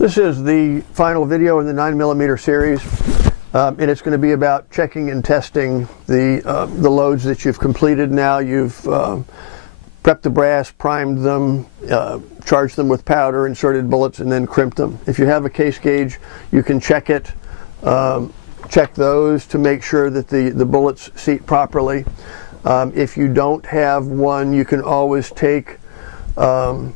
This is the final video in the 9mm series, and it's going to be about checking and testing the loads that you've completed. Now you've prepped the brass, primed them, charged them with powder, inserted bullets, and then crimped them. If you have a case gauge, you can check it, check those to make sure that the bullets seat properly. If you don't have one, you can always take the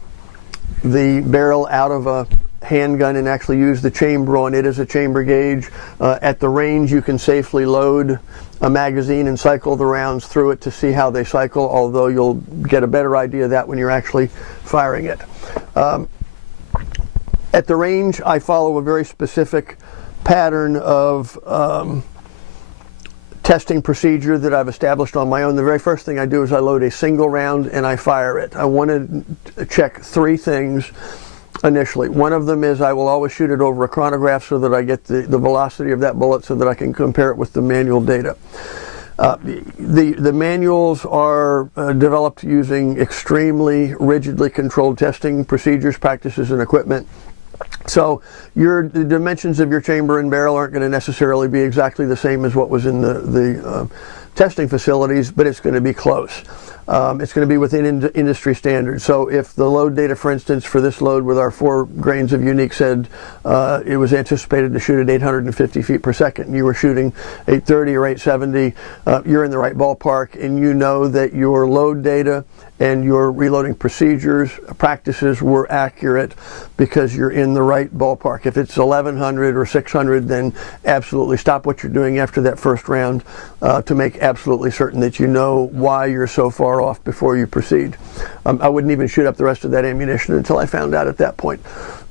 barrel out of a handgun and actually use the chamber on it as a chamber gauge. At the range, you can safely load a magazine and cycle the rounds through it to see how they cycle, although you'll get a better idea of that when you're actually firing it. At the range, I follow a very specific pattern of testing procedure that I've established on my own. The very first thing I do is I load a single round and I fire it. I want to check three things initially. One of them is I will always shoot it over a chronograph so that I get the velocity of that bullet so that I can compare it with the manual data. The manuals are developed using extremely rigidly controlled testing procedures, practices, and equipment. So the dimensions of your chamber and barrel aren't going to necessarily be exactly the same as what was in the testing facilities, but it's going to be close. It's going to be within industry standards. So if the load data, for instance, for this load with our 4 grains of unique said it was anticipated to shoot at 850 feet per second, and you were shooting 830 or 870, you're in the right ballpark, and you know that your load data and your reloading procedures, practices were accurate because you're in the right ballpark. If it's 1100 or 600, then absolutely stop what you're doing after that first round to make absolutely certain that you know why you're so far off before you proceed. I wouldn't even shoot up the rest of that ammunition until I found out at that point.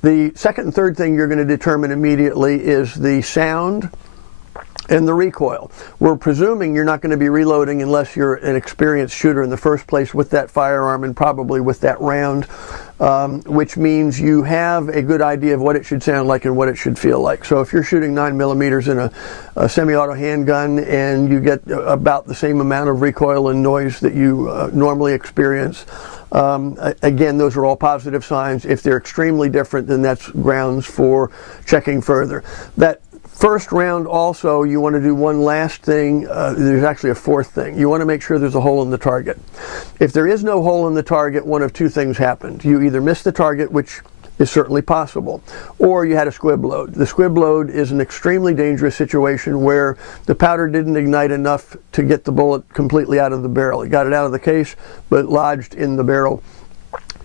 The second and third thing you're going to determine immediately is the sound and the recoil. We're presuming you're not going to be reloading unless you're an experienced shooter in the first place with that firearm and probably with that round, which means you have a good idea of what it should sound like and what it should feel like. So if you're shooting 9mm in a semi-auto handgun and you get about the same amount of recoil and noise that you normally experience, again, those are all positive signs. If they're extremely different, then that's grounds for checking further. That first round also, you want to do one last thing. There's actually a fourth thing. You want to make sure there's a hole in the target. If there is no hole in the target, one of two things happened. You either missed the target, which is certainly possible, or you had a squib load. The squib load is an extremely dangerous situation where the powder didn't ignite enough to get the bullet completely out of the barrel. It got it out of the case, but it lodged in the barrel.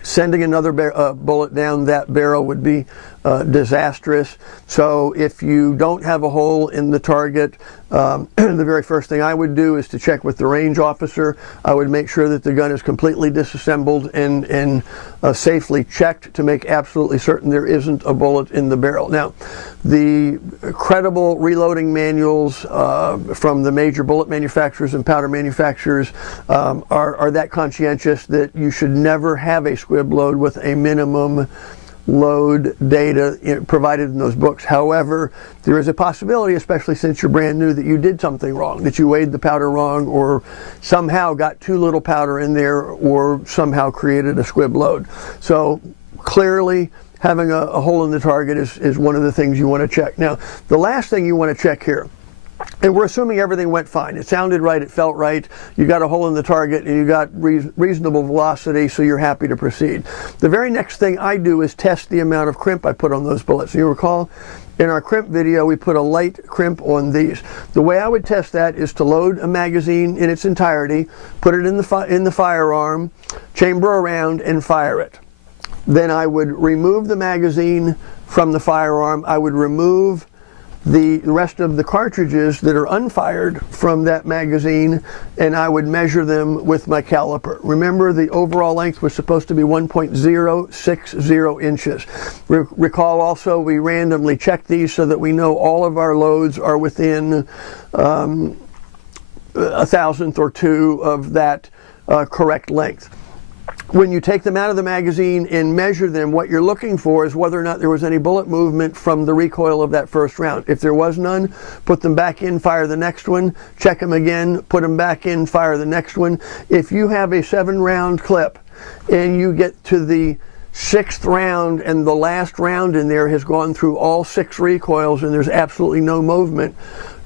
Sending another bullet down that barrel would be disastrous. So if you don't have a hole in the target, the very first thing I would do is to check with the range officer. I would make sure that the gun is completely disassembled and safely checked to make absolutely certain there isn't a bullet in the barrel. Now, the credible reloading manuals from the major bullet manufacturers and powder manufacturers are that conscientious that you should never have a squib load with a minimum load data provided in those books. However, there is a possibility, especially since you're brand new, that you did something wrong, that you weighed the powder wrong, or somehow got too little powder in there, or somehow created a squib load. So clearly, having a hole in the target is one of the things you want to check. Now, the last thing you want to check here, and we're assuming everything went fine. It sounded right, it felt right, you got a hole in the target, and you got reasonable velocity, so you're happy to proceed. The very next thing I do is test the amount of crimp I put on those bullets. You recall, in our crimp video, we put a light crimp on these. The way I would test that is to load a magazine in its entirety, put it in the firearm, chamber around, and fire it. Then I would remove the magazine from the firearm. I would remove the rest of the cartridges that are unfired from that magazine, and I would measure them with my caliper. Remember, the overall length was supposed to be 1.060 inches. Recall also, we randomly check these so that we know all of our loads are within a thousandth or two of that correct length. When you take them out of the magazine and measure them, what you're looking for is whether or not there was any bullet movement from the recoil of that first round. If there was none, put them back in, fire the next one, check them again, put them back in, fire the next one. If you have a 7-round clip and you get to the 6th round and the last round in there has gone through all 6 recoils and there's absolutely no movement,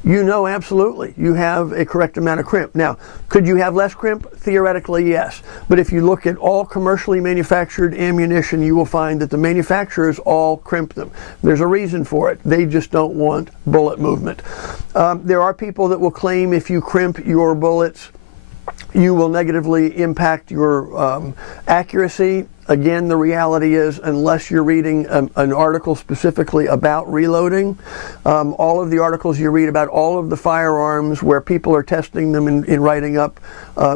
you know absolutely you have a correct amount of crimp. Now, could you have less crimp? Theoretically, yes. But if you look at all commercially manufactured ammunition, you will find that the manufacturers all crimp them. There's a reason for it. They just don't want bullet movement. There are people that will claim if you crimp your bullets, you will negatively impact your accuracy. Again, the reality is, unless you're reading an article specifically about reloading, all of the articles you read about all of the firearms where people are testing them in writing up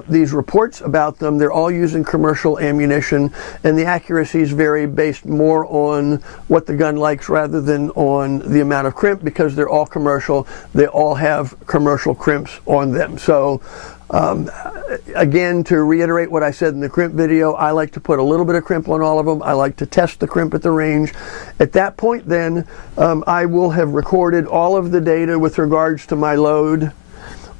these reports about them, they're all using commercial ammunition, and the accuracies vary based more on what the gun likes rather than on the amount of crimp, because they're all commercial. They all have commercial crimps on them. So again, to reiterate what I said in the crimp video, I like to put a little bit of crimp on all of them. I like to test the crimp at the range. At that point then, I will have recorded all of the data with regards to my load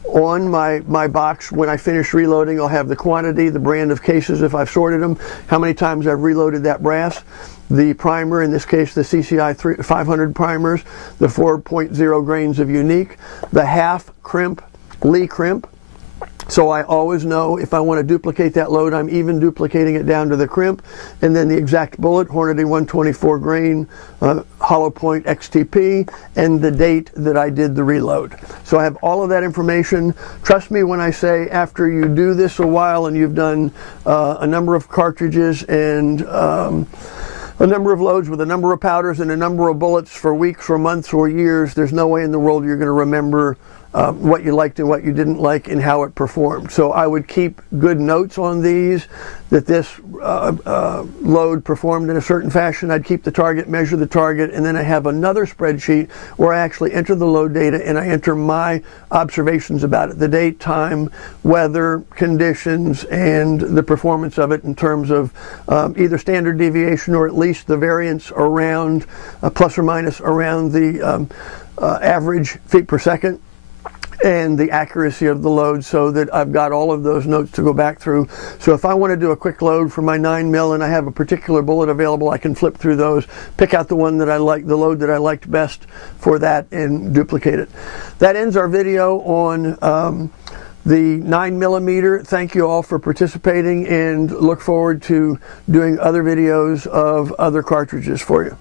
on my box. When I finish reloading, I'll have the quantity, the brand of cases if I've sorted them, how many times I've reloaded that brass, the primer, in this case the CCI 500 primers, the 4.0 grains of unique, the half crimp Lee crimp. So I always know if I want to duplicate that load, I'm even duplicating it down to the crimp, and then the exact bullet, Hornady 124 grain, hollow point XTP, and the date that I did the reload. So I have all of that information. Trust me when I say, after you do this a while and you've done a number of cartridges and a number of loads with a number of powders and a number of bullets for weeks or months or years, there's no way in the world you're going to remember what you liked and what you didn't like and how it performed. So I would keep good notes on these, that this load performed in a certain fashion. I'd keep the target, measure the target, and then I have another spreadsheet where I actually enter the load data and I enter my observations about it, the date, time, weather, conditions, and the performance of it in terms of either standard deviation or at least the variance around, plus or minus around the average feet per second, and the accuracy of the load, so that I've got all of those notes to go back through. So if I want to do a quick load for my 9mm and I have a particular bullet available, I can flip through those, pick out the one that I like, the load that I liked best for that, and duplicate it. That ends our video on the 9mm. Thank you all for participating, and look forward to doing other videos of other cartridges for you.